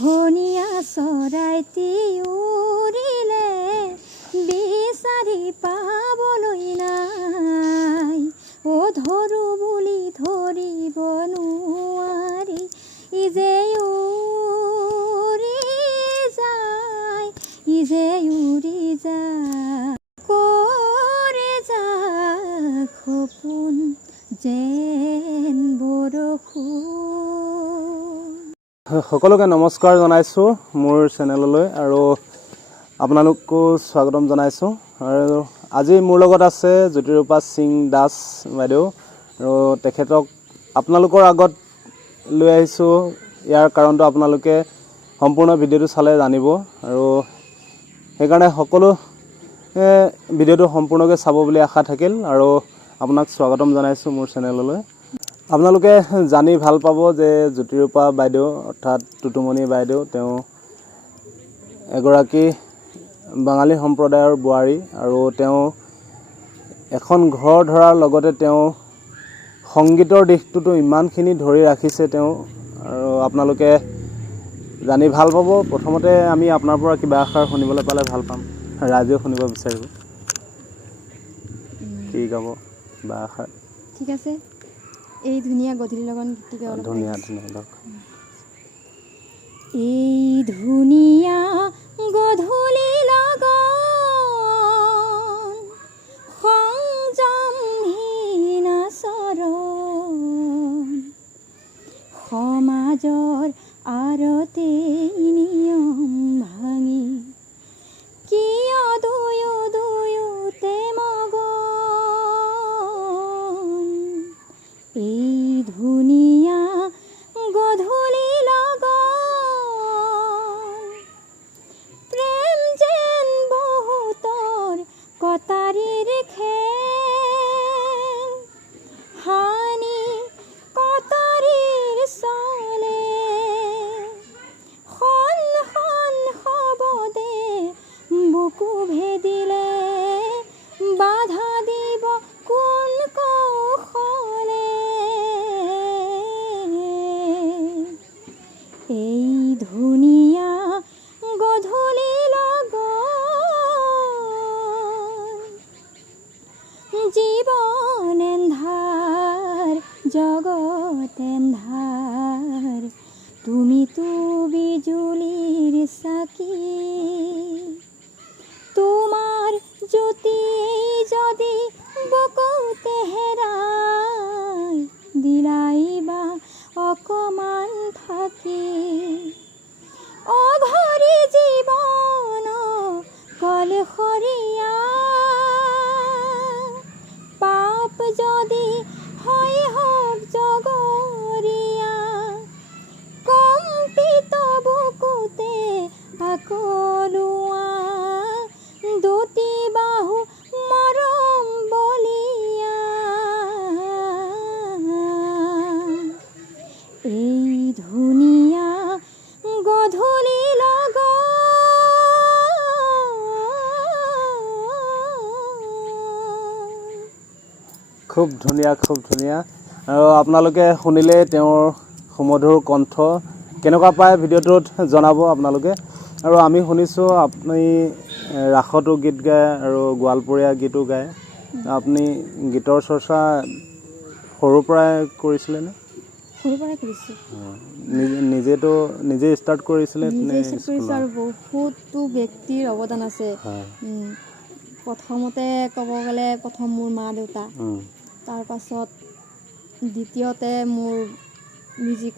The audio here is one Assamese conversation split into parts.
পোহনীয়া চৰাইটি উৰিলে বিচাৰি পাবলৈ নাই ধৰো বুলি ধৰিব নোৱাৰি ইজে উৰি যায় কৰে যায় সপোন যেন বৰষুণ। সকলোকে নমস্কাৰ জনাইছোঁ মোৰ চেনেললৈ আৰু আপোনালোককো স্বাগতম জনাইছোঁ। আৰু আজি মোৰ লগত আছে জ্যোতিৰূপা সিং দাস বাইদেউ আৰু তেখেতক আপোনালোকৰ আগত লৈ আহিছোঁ। ইয়াৰ কাৰণটো আপোনালোকে সম্পূৰ্ণ ভিডিঅ'টো চালে জানিব আৰু সেইকাৰণে সকলো ভিডিঅ'টো সম্পূৰ্ণকৈ চাব বুলি আশা থাকিল আৰু আপোনাক স্বাগতম জনাইছোঁ মোৰ চেনেললৈ। আপোনালোকে জানি ভাল পাব যে জ্যোতিৰূপা বাইদেউ অৰ্থাৎ টুটুমণি বাইদেউ তেওঁ এগৰাকী বাঙালী সম্প্ৰদায়ৰ বোৱাৰী আৰু তেওঁ এখন ঘৰ ধৰাৰ লগতে তেওঁ সংগীতৰ দিশটোতো ইমানখিনি ধৰি ৰাখিছে তেওঁ আৰু আপোনালোকে জানি ভাল পাব। প্ৰথমতে আমি আপোনাৰ পৰা কিবা এষাৰ শুনিবলৈ পালে ভাল পাম, ৰাইজেও শুনিব বিচাৰিব। কি গাব বা এষাৰ? ঠিক আছে, এই ধুনীয়া গধূলি লগন গীতটিকে অলপ ধুনীয়া লওক। এই ধুনীয়া গধূলি লগন সংযমহীন চৰণ সমাজৰ আৰতে নিয়ম ভাঙি কিয় দুয়োতে মগন এই ধুনীয়া গধূলি লগন প্ৰেম যেন বহুতৰ কটাৰীৰ খেল হানি কটাৰীৰ চলে খন শবদে বুকু ভেদিলে বাধা দিব কোন কৌশলে এই ধুনীয়া গধূলি লগন জীৱন এন্ধাৰ জগত এন্ধাৰ তুমিতো বিজুলীৰ চাকি তোমাৰ জ্যোতি যদি বুকুতে হেৰাই দিলাইবা অকমান থাকি অঘৰী জীৱন কলসৰীয়া পাপ যদি হয় হওক জগৰীয়া কম্পিত বুকুতে আকলোৱা দুটি বাহু মৰম বলিয়া এই ধুনীয়া গধূলি লগন। খুব ধুনীয়া আৰু আপোনালোকে শুনিলে তেওঁৰ সুমধুৰ কণ্ঠ কেনেকুৱা পায় ভিডিঅ'টোত জনাব আপোনালোকে। আৰু আমি শুনিছোঁ আপুনি ৰাসতো গীত গায় আৰু গোৱালপৰীয়া গীতো গায়। আপুনি গীতৰ চৰ্চা সৰুৰ পৰাই কৰিছিলেনে? সৰুৰ পৰাই কৰিছোঁ। নিজে ষ্টাৰ্ট কৰিছিলে? আৰু বহুতো ব্যক্তিৰ অৱদান আছে। প্ৰথমতে ক'ব গ'লে প্ৰথম মোৰ মা দেউতা, তাৰপাছত দ্বিতীয়তে মোৰ মিউজিক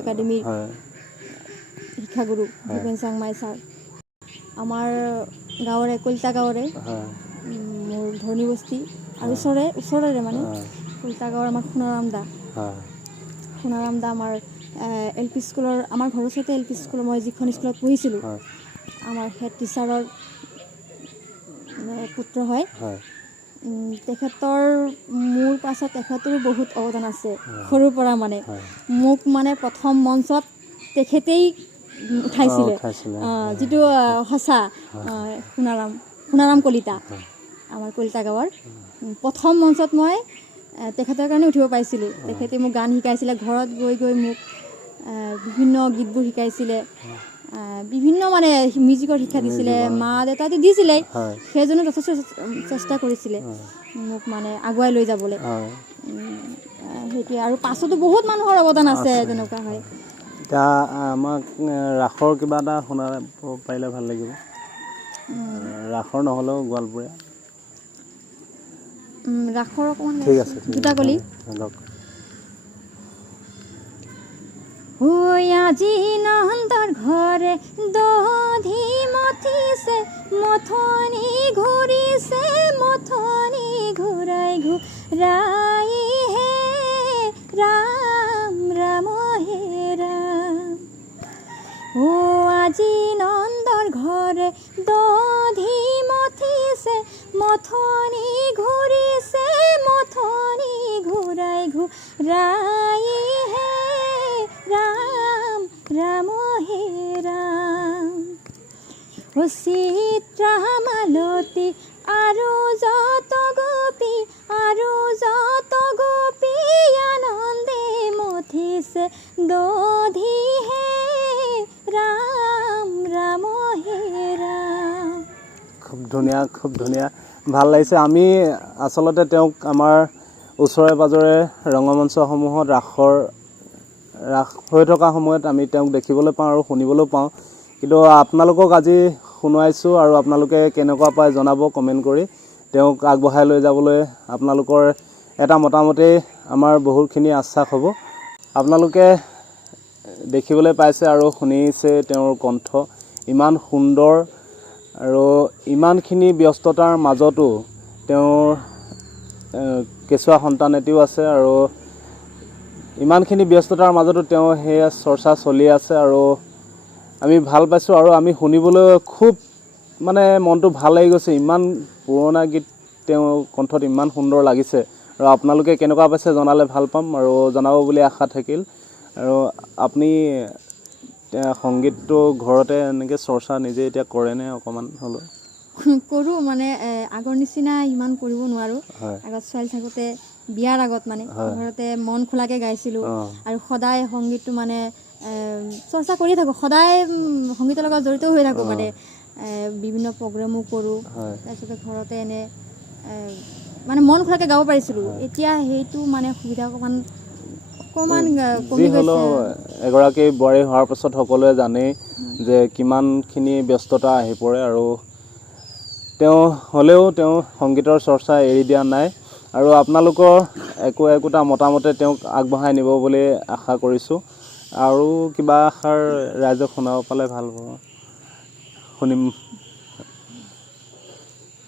একাডেমীৰ শিক্ষাগুৰু ভূপেন চাংমাই ছাৰ, আমাৰ গাঁৱৰে কলিতা গাঁৱৰে মোৰ ধনী বস্তি আৰু ওচৰৰে মানে কলিতা গাঁৱৰ আমাৰ সোণাৰাম দা আমাৰ এল পি স্কুলৰ, আমাৰ ঘৰৰ ওচৰতে এল পি স্কুলৰ, মই যিখন স্কুলত পঢ়িছিলোঁ আমাৰ হেড টিচাৰৰ পুত্ৰ হয়। তেখেতৰ মোৰ পাছত তেখেতৰো বহুত অৱদান আছে সৰুৰ পৰা। মানে মোক মানে প্ৰথম মঞ্চত তেখেতেই উঠাইছিলে, যিটো সঁচা। সোণাৰাম কলিতা আমাৰ কলিতা গাঁৱৰ প্ৰথম মঞ্চত মই তেখেতৰ কাৰণে উঠিব পাইছিলোঁ। তেখেতে মোক গান শিকাইছিলে, ঘৰত গৈ মোক বিভিন্ন গীতবোৰ শিকাইছিলে, বিভিন্ন মানে মিউজিকৰ শিক্ষা দিছিলে, মা দেউতাহঁতে দিছিলে, সেইজনো যথেষ্ট চেষ্টা কৰিছিলে মোক মানে আগুৱাই লৈ যাবলৈ। সেইটোৱে, আৰু পাছতো বহুত মানুহৰ অৱদান আছে তেনেকুৱা হয়। এতিয়া আমাক ৰাসৰ কিবা এটা শুনাব পাৰিলে ভাল লাগিব, ৰাসৰ নহ'লেও গোৱালপৰীয়া। ৰাসৰ অকণমান ঠিক আছে, দুটাকলি। ঐ আজি নন্দৰ ঘৰে দধি মথিছে, মথনি ঘূৰিছে, মথনি ঘূৰাই ঘূৰাই হে ৰাম ৰাম হে ৰাম। ও আজি নন্দৰ ঘৰে দধি মথিছে, মথনি ঘূৰিছে, মথনি ঘূৰাই ঘূৰাই হে ৰাম ৰাম হে ৰাম। ও চিত্ৰা মালতী আৰু যত গোপী, আৰু যত গোপী আনন্দে মথিছে দধি হে ৰাম ৰাম হে ৰাম। খুব ধুনীয়া, খুব ধুনীয়া, ভাল লাগিছে। আমি আচলতে তেওঁক আমাৰ ওচৰে পাঁজৰে ৰংগমঞ্চসমূহত ৰাস হৈ থকা সময়ত আমি তেওঁক দেখিবলৈ পাওঁ আৰু শুনিবলৈ পাওঁ, কিন্তু আপোনালোকক আজি শুনাইছোঁ আৰু আপোনালোকে কেনেকুৱা পায় জনাব কমেণ্ট কৰি। তেওঁক আগবঢ়াই লৈ যাবলৈ আপোনালোকৰ এটা মতামতেই আমাৰ বহুতখিনি আশ্বাস হ'ব। আপোনালোকে দেখিবলৈ পাইছে আৰু শুনিছে তেওঁৰ কণ্ঠ ইমান সুন্দৰ, আৰু ইমানখিনি ব্যস্ততাৰ মাজতো তেওঁৰ কেঁচুৱা সন্তান এটিও আছে, আৰু ইমানখিনি ব্যস্ততাৰ মাজতো তেওঁ সেয়া চৰ্চা চলি আছে, আৰু আমি ভাল পাইছোঁ আৰু আমি শুনিবলৈ খুব মানে মনটো ভাল লাগি গৈছে। ইমান পুৰণা গীত তেওঁ কণ্ঠত ইমান সুন্দৰ লাগিছে, আৰু আপোনালোকে কেনেকুৱা পাইছে জনালে ভাল পাম আৰু জনাব বুলি আশা থাকিল। আৰু আপুনি সংগীতটো ঘৰতে এনেকৈ চৰ্চা নিজে এতিয়া কৰেনে অকণমান হ'লেও? কৰোঁ, মানে আগৰ নিচিনা ইমান কৰিব নোৱাৰোঁ। আগত ছোৱালী থাকোঁতে বিয়াৰ আগত মানে ঘৰতে মন খোলাকৈ গাইছিলোঁ, আৰু সদায় সংগীতটো মানে চৰ্চা কৰি থাকোঁ, সদায় সংগীতৰ লগত জড়িত হৈ থাকোঁ, মানে বিভিন্ন প্ৰগ্ৰেমো কৰোঁ। তাৰপিছতে ঘৰতে এনে মানে মন খোলাকৈ গাব পাৰিছিলোঁ। এতিয়া সেইটো মানে সুবিধা অকণমান যি হ'লেও এগৰাকী বোৱাৰী হোৱাৰ পাছত সকলোৱে জানেই যে কিমানখিনি ব্যস্ততা আহি পৰে, আৰু তেওঁ হ'লেও তেওঁ সংগীতৰ চৰ্চা এৰি দিয়া নাই, আৰু আপোনালোকৰ একোটা মতামতে তেওঁক আগবঢ়াই নিব বুলি আশা কৰিছোঁ। আৰু কিবা এষাৰ ৰাইজক শুনাব পালে ভাল হ'ব। শুনিম।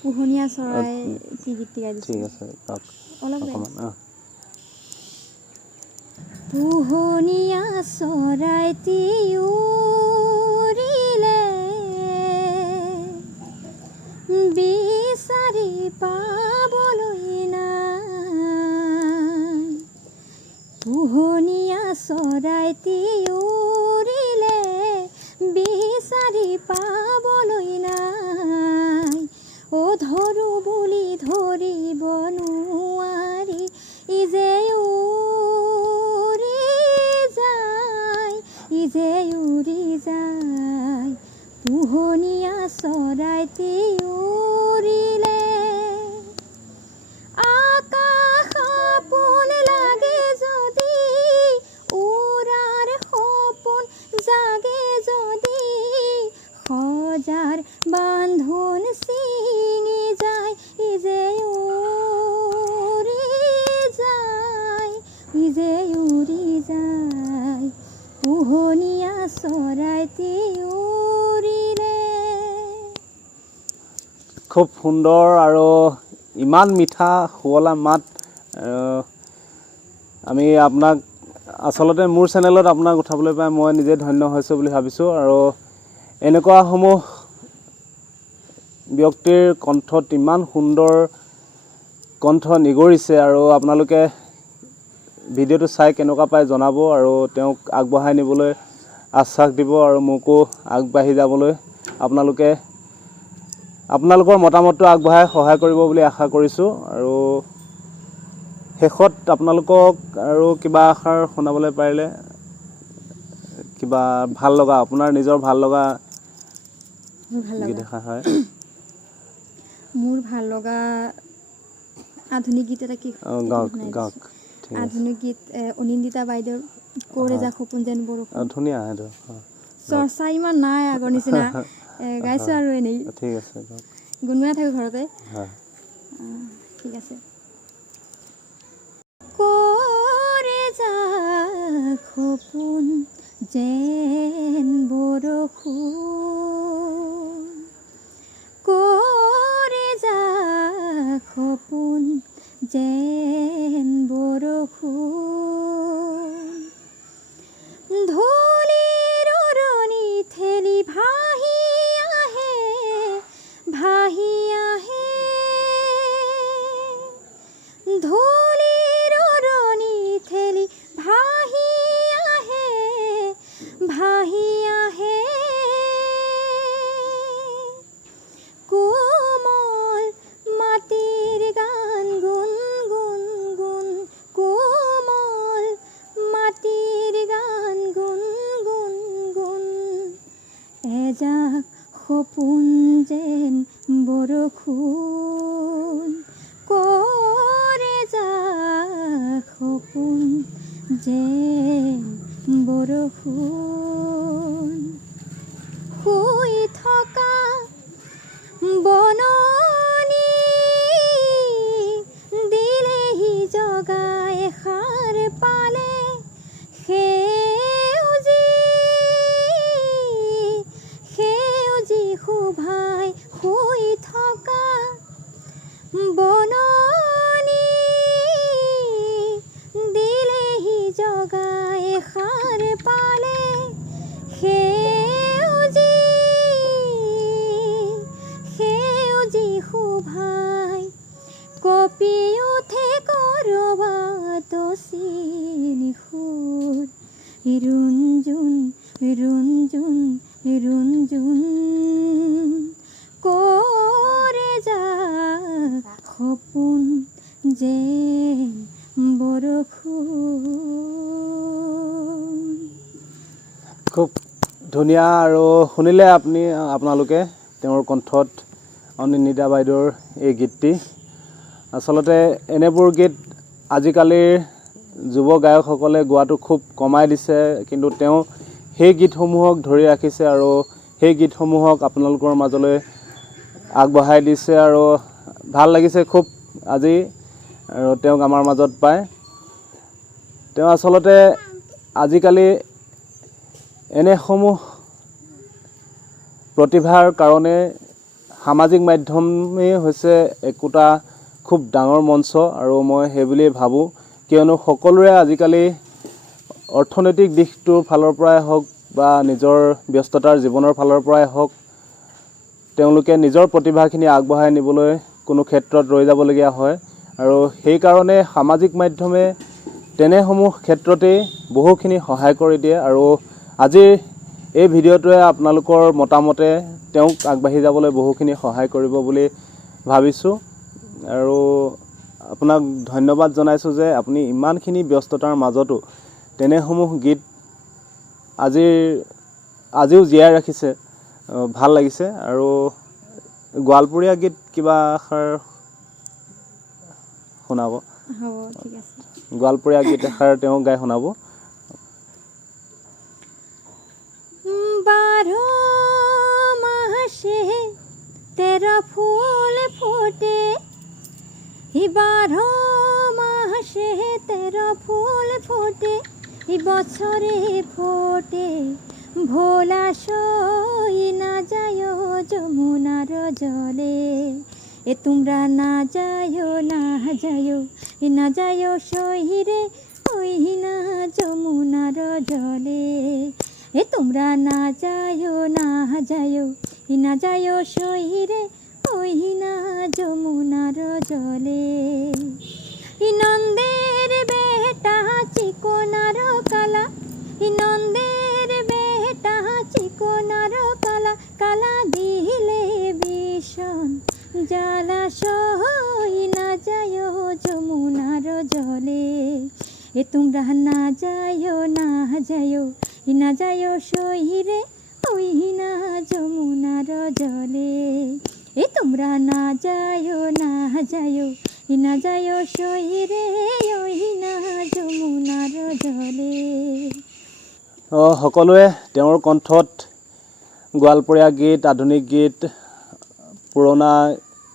পোহনীয়া চৰাই কি গীত গাই দিছে? ঠিক আছে, অকণমান। পোহনীয়া চৰাইটি উৰিলে, বিচাৰি পাবলৈ নাই। পোহনীয়া চৰাইটি উৰিলে, বিচাৰি পাবলৈ নাই। অ ধৰো বুলি ধৰিব নোৱাৰি, ইজে উৰি যায়, ইজে উৰি যায়। পোহনীয়া চৰাইটি উৰিলে, আকাশ সপোন লাগে যদি, উৰাৰ সপোন জাগে যদি, সজাৰ বান্ধোন ছিঙি যায়, ইজে উৰি যায়, ইজে উৰি যায়। পোহনীয়া চৰাইটি উৰিলে। খুব সুন্দৰ আৰু ইমান মিঠা শুৱলা মাত। আমি আপোনাক আচলতে মোৰ চেনেলত আপোনাক উঠাবলৈ পাই মই নিজে ধন্য হৈছোঁ বুলি ভাবিছোঁ, আৰু এনেকুৱাসমূহ ব্যক্তিৰ কণ্ঠত ইমান সুন্দৰ কণ্ঠ নিগৰিছে, আৰু আপোনালোকে ভিডিঅ'টো চাই কেনেকুৱা পায় জনাব, আৰু তেওঁক আগবঢ়াই নিবলৈ আশ্বাস দিব, আৰু মোকো আগবাঢ়ি যাবলৈ আপোনালোকৰ মতামতটো আগবঢ়াই সহায় কৰিব বুলি আশা কৰিছোঁ। আৰু শেষত আপোনালোকক আৰু কিবা এষাৰ শুনাবলৈ পাৰিলে কিবা ভাল লগা আপোনাৰ নিজৰ ভাল লগা গীত দেখা হয় মোৰ ভাল লগা আধুনিক গীত এটা কি গাওক আধুনিক গীত অনিন্দিতা বাইদেউৰ কৰে যা সপোন যেন বৰষুণ ধুনীয়া সেইটো চৰ্চা ইমান নাই আগৰ নিচিনা গাইছো আৰু এনেই ঠিক আছে গুণগুণাই থাকো ঘৰতে ঠিক আছে কৰে যা সপোন যেন বৰষুণ কৰে যা সপোন যেন বৰষুণ ধূলিৰ উৰণি ঠেলি ভাহি আহে ধূলিৰ উৰণি ঠেলি ভাহি আহে কোমল মাটিৰ গান গুণ গুণ গুণ কোমল মাটিৰ গান গুণ গুণ গুণ এজাক সপোন যেন বৰষুণ কৰে যা সপোন যেন বৰষুণ শুই থকা বননি দিলেহি জগাই সাৰ পালে সেউজী শোভাই শুই থকা বননি দিলেহি জগাই সাৰ পালে সেউজী শোভাই কপি উঠে কৰবাত চিনিখুৰ ৰুণজুন কৰে যা সপোন যেন বৰষুণ খুব ধুনীয়া আৰু শুনিলে আপোনালোকে তেওঁৰ কণ্ঠত অনিন্দিতা বাইদেউৰ এই গীতটি আচলতে এনেবোৰ গীত আজিকালিৰ যুৱ গায়কসকলে গোৱাটো খুব কমাই দিছে কিন্তু তেওঁ সেই গীতসমূহক ধৰি ৰাখিছে আৰু সেই গীতসমূহক আপোনালোকৰ মাজলৈ আগবঢ়াই দিছে আৰু ভাল লাগিছে খুব আজি আৰু তেওঁক আমাৰ মাজত পায় তেওঁ আচলতে আজিকালি এনেসমূহ প্ৰতিভাৰ কাৰণে সামাজিক মাধ্যমেই হৈছে একোটা খুব ডাঙৰ মঞ্চ আৰু মই সেই বুলি ভাবোঁ কিয়নো সকলোৰে আজিকালি অৰ্থনৈতিক দিশটোৰ ফালৰ পৰাই হওক বা নিজৰ ব্যস্ততাৰ জীৱনৰ ফালৰ পৰাই হওক তেওঁলোকে নিজৰ প্ৰতিভাখিনি আগবঢ়াই নিবলৈ কোনো ক্ষেত্ৰত ৰৈ যাবলগীয়া হয় আৰু সেইকাৰণে সামাজিক মাধ্যমে তেনেসমূহ ক্ষেত্ৰতেই বহুখিনি সহায় কৰি দিয়ে আৰু আজিৰ এই ভিডিঅ'টোৱে আপোনালোকৰ মতামতে তেওঁক আগবাঢ়ি যাবলৈ বহুখিনি সহায় কৰিব বুলি ভাবিছোঁ আৰু আপোনাক ধন্যবাদ জনাইছোঁ যে আপুনি ইমানখিনি ব্যস্ততাৰ মাজতো তেনেসমূহ গীত আজিও জীয়াই ৰাখিছে ভাল লাগিছে আৰু গোৱালপৰীয়া গীত কিবা এষাৰ শুনাব হ'ব ঠিক আছে গোৱালপৰীয়া গীত এষাৰ তেওঁ গাই শুনাব 12 মাসে 13 ফুল ফোটে 12 মাসে 13 ফুল ফোটে বছরে ফোটে ভোলা সই না যায় যমুনার জলে তোমরা না যায় সহিরে ওই না যমুনার জলে তোমরা না যায় সহিরে ওই না যমুনার জলে নন্দের বেটা চিকোনার কালা নন্দের বেটা চিকোনার কালা কালা দিলে বিষণ জ্বালা সই না যায় যমুনার জলে তোমরা না যায় হিনা যায় সহিরে ওই হিনা যমুনার জলে এ তোমরা না যায় হিনা যায় সহিরে ওই হিনা যমুনার জলে। সকলোৱে তেওঁৰ কণ্ঠত গোৱালপৰীয়া গীত, আধুনিক গীত, পুৰণা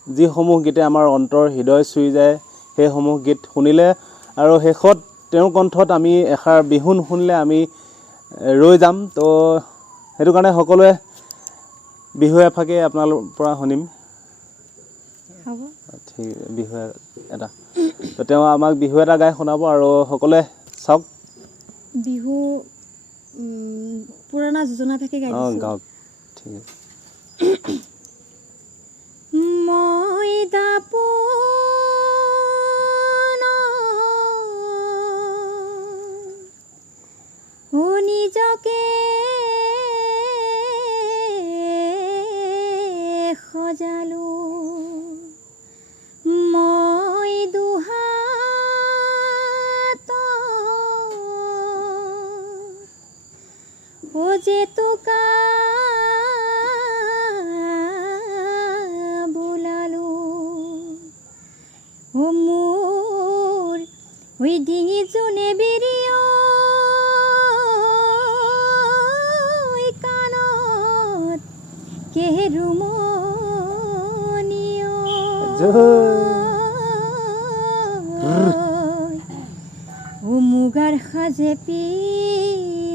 যিসমূহ গীতে আমাৰ অন্তৰ হৃদয় চুই যায় সেইসমূহ গীত শুনিলে আৰু শেষত তেওঁৰ কণ্ঠত আমি এষাৰ বিহু শুনিলে আমি ৰৈ যাম। তো সেইটো কাৰণে সকলোৱে বিহু এফাকে আপোনালোকৰ পৰা শুনিম। হ'ব ঠিক বিহু এটা, তো তেওঁ আমাক বিহু এটা গাই শুনাব আৰু সকলোৱে চাওক। বিহু পুৰণা যোজনা থাকে গাই দিছোঁ। গাওক, ঠিক আছে। মই দাপোন নিজকে সজালো মই দুহাত যে তোকা বোলালো ও মোর ওই ডিঙি জুনে বেরিয়ে কানত কেরুমনিও ও মুগার সাজে পিন্ধি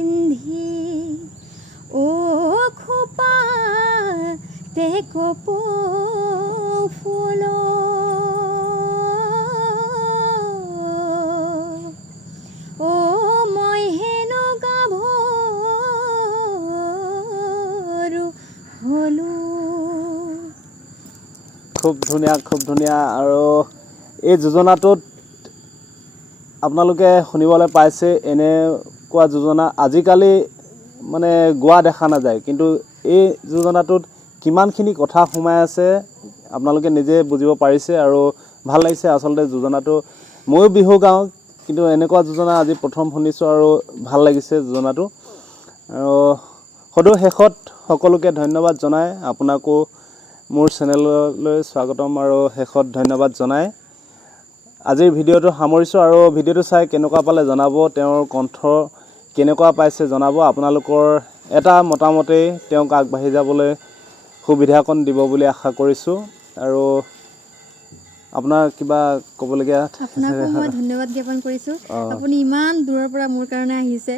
ও খোপা তে কপ ফুল ও মই হেনো গাভৰু হলো। খুব ধুনীয়া, খুব ধুনীয়া। আৰু এই যোজনাটোত আপোনালোকে শুনিবলৈ পাইছে এনেকুৱা যোজনা আজিকালি মানে গোৱা দেখা নাযায়, কিন্তু এই যোজনাটোত কিমানখিনি কথা সোমাই আছে আপোনালোকে নিজে বুজিব পাৰিছে আৰু ভাল লাগিছে আচলতে যোজনাটো। ময়ো বিহু গাওঁ, কিন্তু এনেকুৱা যোজনা আজি প্ৰথম শুনিছোঁ আৰু ভাল লাগিছে যোজনাটো। আৰু সদৌ শেষত সকলোকে ধন্যবাদ জনাই আপোনাকো মোৰ চেনেললৈ স্বাগতম আৰু শেষত ধন্যবাদ জনাই আজিৰ ভিডিঅ'টো সামৰিছোঁ। আৰু ভিডিঅ'টো চাই কেনেকুৱা পালে জনাব, তেওঁৰ কণ্ঠ কেনেকুৱা পাইছে জনাব। আপোনালোকৰ এটা মতামতেই তেওঁক আগবাঢ়ি যাবলৈ সুবিধাকণ দিব বুলি আশা কৰিছোঁ। আৰু আপোনাৰ কিবা ক'বলগীয়া? আপোনাকো মই ধন্যবাদ জ্ঞাপন কৰিছোঁ। আপুনি ইমান দূৰৰ পৰা মোৰ কাৰণে আহিছে,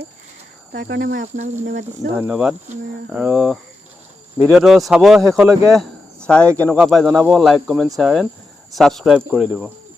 তাৰ কাৰণে মই আপোনাক ধন্যবাদ দিছোঁ। ধন্যবাদ। আৰু ভিডিঅ'টো চাব শেষলৈকে, চাই কেনেকুৱা পাই জনাব। Like, comment, share and subscribe কৰি দিব।